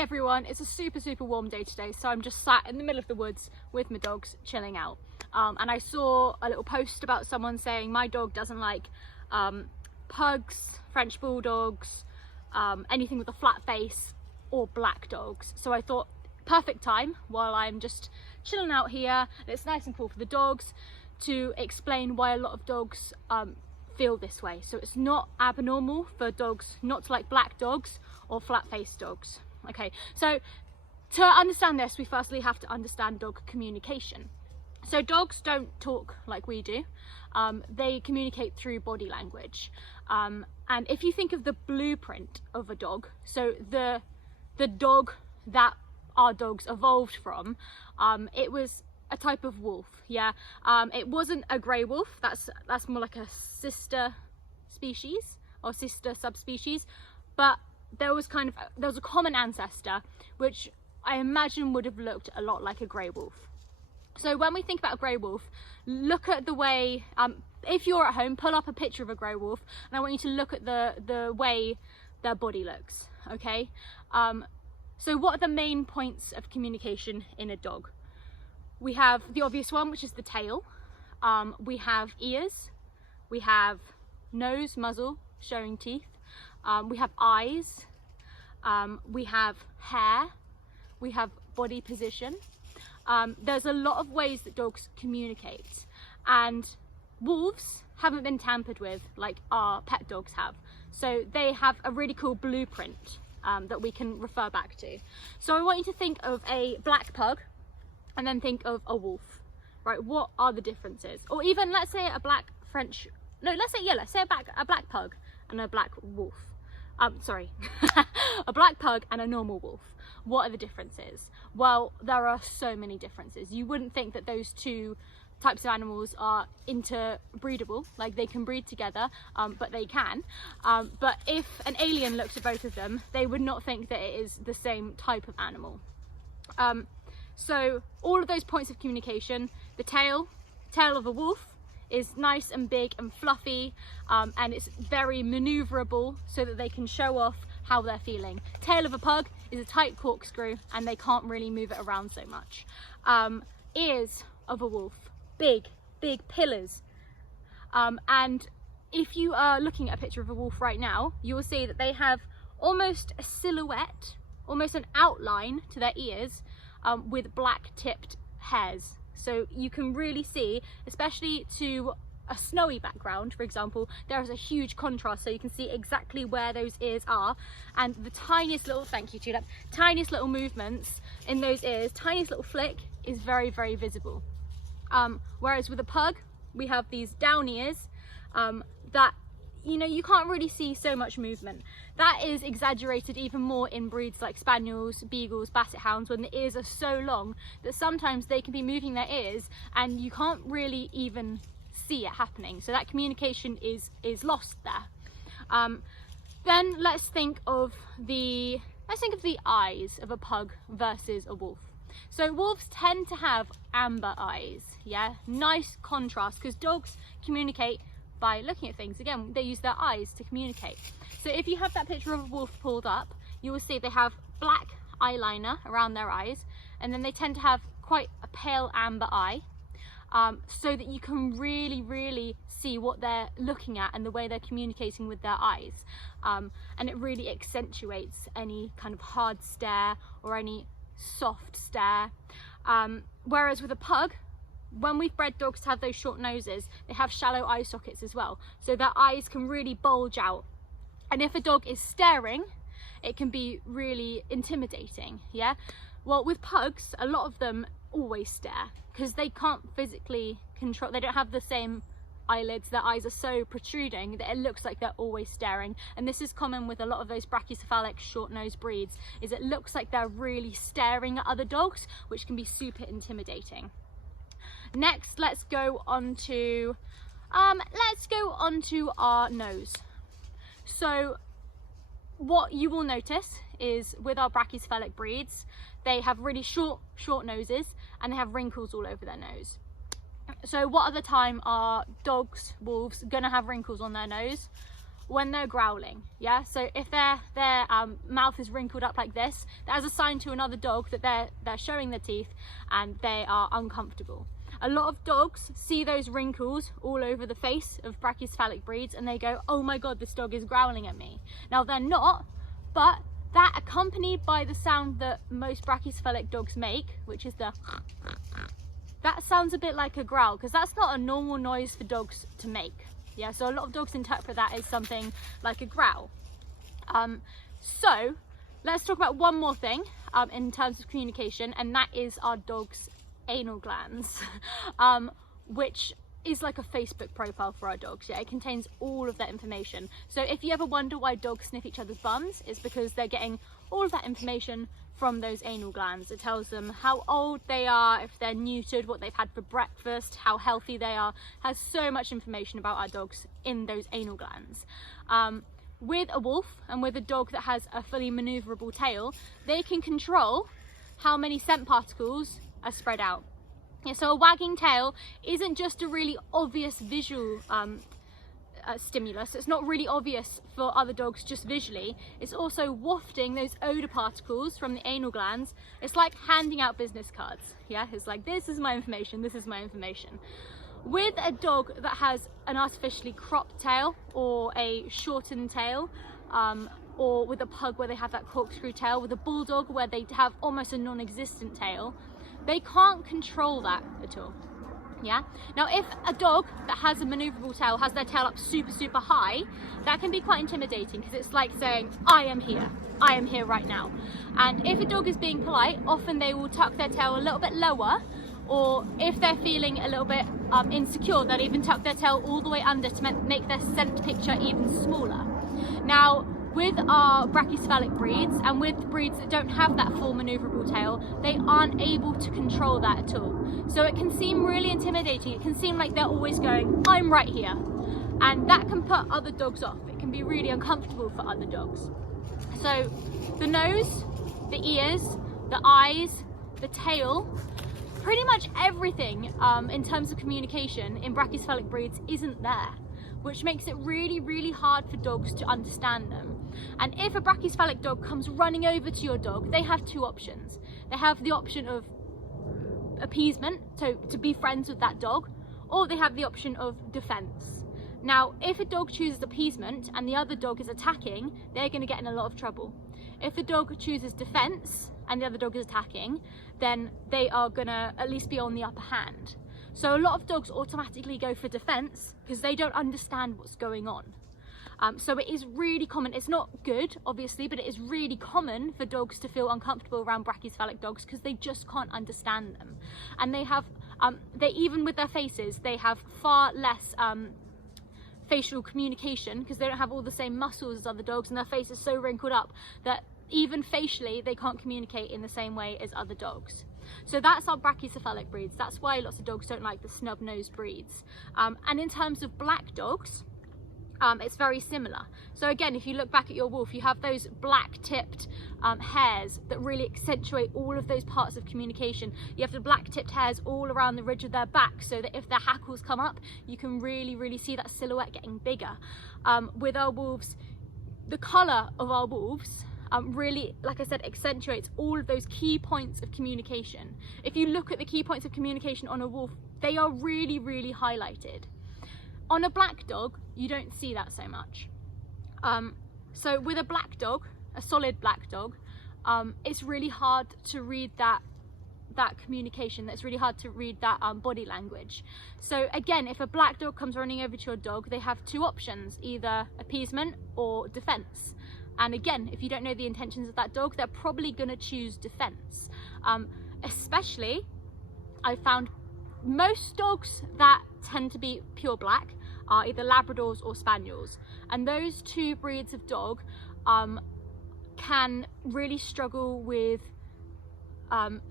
Hey everyone, it's a super warm day today, so I'm just sat in the middle of the woods with my dogs chilling out. And I saw a little post about someone saying my dog doesn't like pugs, French bulldogs, anything with a flat face, or black dogs. So I thought, perfect time while I'm just chilling out here and it's nice and cool for the dogs to explain why a lot of dogs feel this way. So it's not abnormal for dogs not to like black dogs or flat-faced dogs. Okay, so to understand this, we firstly have to understand dog communication. So dogs don't talk like we do. They communicate through body language. And if you think of the blueprint of a dog, so the dog that our dogs evolved from, it was a type of wolf. Yeah, it wasn't a grey wolf. That's more like a sister species or sister subspecies, but there was a common ancestor which I imagine would have looked a lot like a grey wolf. So when we think about a grey wolf, look at the way, if you're at home, pull up a picture of a grey wolf and I want you to look at the way their body looks, okay? So what are the main points of communication in a dog? We have the obvious one, which is the tail. We have ears, we have nose, muzzle, showing teeth. We have eyes, we have hair, we have body position. There's a lot of ways that dogs communicate, and wolves haven't been tampered with like our pet dogs have. So they have a really cool blueprint that we can refer back to. So I want you to think of a black pug and then think of a wolf, right? What are the differences? Or even let's say a black French, no, let's say a black pug and a black wolf. A black pug and a normal wolf. What are the differences? Well, there are so many differences. You wouldn't think that those two types of animals are interbreedable, like they can breed together, but they can. But if an alien looked at both of them, they would not think that it is the same type of animal. So all of those points of communication, the tail of a wolf is nice and big and fluffy, and it's very maneuverable so that they can show off how they're feeling. Tail of a pug is a tight corkscrew and they can't really move it around so much. Ears of a wolf, big pillars. And if you are looking at a picture of a wolf right now, you will see that they have almost a silhouette, almost an outline to their ears, with black tipped hairs. So you can really see, especially to a snowy background, for example, there is a huge contrast, so you can see exactly where those ears are, and the tiniest little, thank you Tulip, tiniest little movements in those ears, tiniest little flick is very visible. Whereas with a pug, we have these down ears that, you know, you can't really see so much movement. That is exaggerated even more in breeds like spaniels, beagles, basset hounds, when the ears are so long that sometimes they can be moving their ears and you can't really even see it happening. So that communication is lost there. Then let's think of the eyes of a pug versus a wolf. So wolves tend to have amber eyes, yeah, nice contrast, because dogs communicate by looking at things. Again, they use their eyes to communicate. So if you have that picture of a wolf pulled up, you will see they have black eyeliner around their eyes, and then they tend to have quite a pale amber eye, so that you can really see what they're looking at and the way they're communicating with their eyes. And it really accentuates any kind of hard stare or any soft stare. Whereas with a pug, when we've bred dogs to have those short noses, they have shallow eye sockets as well, so their eyes can really bulge out. And if a dog is staring, it can be really intimidating, yeah? Well, with pugs, a lot of them always stare because they can't physically control, they don't have the same eyelids, their eyes are so protruding that it looks like they're always staring. And this is common with a lot of those brachycephalic short-nosed breeds, is it looks like they're really staring at other dogs, which can be super intimidating. Next, let's go on to our nose. So what you will notice is with our brachycephalic breeds, they have really short noses and they have wrinkles all over their nose. So what other time are dogs, wolves, gonna have wrinkles on their nose? when they're growling. Yeah, so if their mouth is wrinkled up like this, that is a sign to another dog that they're showing their teeth and they are uncomfortable. A lot of dogs see those wrinkles all over the face of brachycephalic breeds and they go, oh my god, this dog is growling at me. Now they're not, but that, accompanied by the sound that most brachycephalic dogs make, which is that sounds a bit like a growl, because that's not a normal noise for dogs to make. Yeah, so a lot of dogs interpret that as something like a growl. So let's talk about one more thing in terms of communication, and that is our dog's anal glands, which is like a Facebook profile for our dogs. Yeah, it contains all of that information. So if you ever wonder why dogs sniff each other's bums, it's because they're getting all of that information from those anal glands. It tells them how old they are, if they're neutered, what they've had for breakfast, how healthy they are. It has so much information about our dogs in those anal glands. With a wolf and with a dog that has a fully maneuverable tail, they can control how many scent particles are spread out. Yeah, so a wagging tail isn't just a really obvious visual stimulus. It's not really obvious for other dogs just visually. It's also wafting those odor particles from the anal glands. It's like handing out business cards. Yeah, it's like, this is my information, this is my information. With a dog that has an artificially cropped tail or a shortened tail, or with a pug where they have that corkscrew tail, with a bulldog where they have almost a non-existent tail, they can't control that at all. Yeah. Now, if a dog that has a maneuverable tail has their tail up super high, that can be quite intimidating, because it's like saying, I am here right now. And if a dog is being polite, often they will tuck their tail a little bit lower, or if they're feeling a little bit insecure, they'll even tuck their tail all the way under to make their scent picture even smaller. Now, with our brachycephalic breeds and with breeds that don't have that full maneuverable tail, they aren't able to control that at all. So it can seem really intimidating. It can seem like they're always going, I'm right here. And that can put other dogs off. It can be really uncomfortable for other dogs. So the nose, the ears, the eyes, the tail, pretty much everything in terms of communication in brachycephalic breeds isn't there, which makes it really hard for dogs to understand them. And if a brachycephalic dog comes running over to your dog, they have two options. They have the option of appeasement, so to be friends with that dog, or they have the option of defense. Now, if a dog chooses appeasement and the other dog is attacking, they're going to get in a lot of trouble. If the dog chooses defense and the other dog is attacking, then they are going to at least be on the upper hand. So a lot of dogs automatically go for defense because they don't understand what's going on. So it is really common. It's not good, obviously, but it is really common for dogs to feel uncomfortable around brachycephalic dogs because they just can't understand them. And they have, even with their faces, they have far less facial communication because they don't have all the same muscles as other dogs, and their face is so wrinkled up that even facially they can't communicate in the same way as other dogs. So that's our brachycephalic breeds. That's why lots of dogs don't like the snub-nosed breeds. And in terms of black dogs, it's very similar. So again, if you look back at your wolf, you have those black tipped hairs that really accentuate all of those parts of communication. You have the black tipped hairs all around the ridge of their back, so that if their hackles come up, you can really see that silhouette getting bigger. With our wolves, the colour of our wolves really, like I said, accentuates all of those key points of communication. If you look at the key points of communication on a wolf, they are really highlighted. On a black dog, you don't see that so much. So with a black dog, a solid black dog, it's really hard to read that communication. It's really hard to read that body language. So again, if a black dog comes running over to your dog, they have two options, either appeasement or defense. And again, if you don't know the intentions of that dog, they're probably going to choose defense. Especially, I found most dogs that tend to be pure black are either Labradors or Spaniels. And those two breeds of dog can really struggle with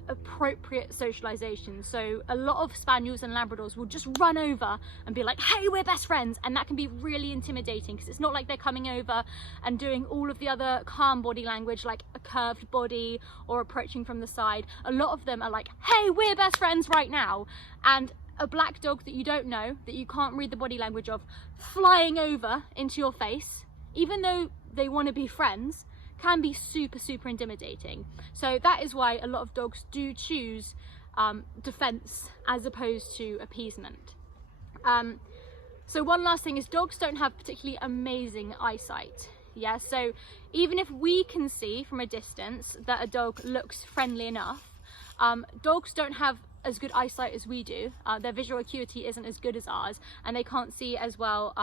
appropriate socialization. So a lot of Spaniels and Labradors will just run over and be like, hey, we're best friends, and that can be really intimidating because it's not like they're coming over and doing all of the other calm body language like a curved body or approaching from the side. A lot of them are like, hey, we're best friends right now. And a black dog that you don't know, that you can't read the body language of, flying over into your face even though they want to be friends, can be super intimidating. So that is why a lot of dogs do choose defense as opposed to appeasement. So one last thing is, dogs don't have particularly amazing eyesight. Yeah, so even if we can see from a distance that a dog looks friendly enough, dogs don't have as good eyesight as we do. Their visual acuity isn't as good as ours, and they can't see as well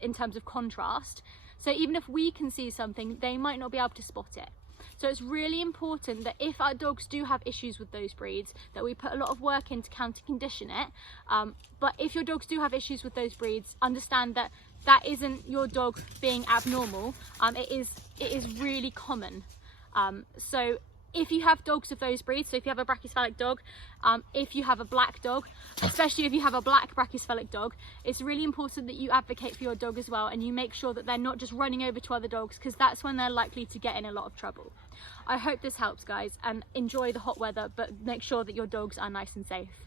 in terms of contrast. So even if we can see something, they might not be able to spot it. So it's really important that if our dogs do have issues with those breeds, that we put a lot of work in to counter condition it. But if your dogs do have issues with those breeds, understand that that isn't your dog being abnormal. It is really common. So if you have dogs of those breeds, so if you have a brachycephalic dog, if you have a black dog, especially if you have a black brachycephalic dog, it's really important that you advocate for your dog as well, and you make sure that they're not just running over to other dogs, because that's when they're likely to get in a lot of trouble. I hope this helps, guys, and enjoy the hot weather, but make sure that your dogs are nice and safe.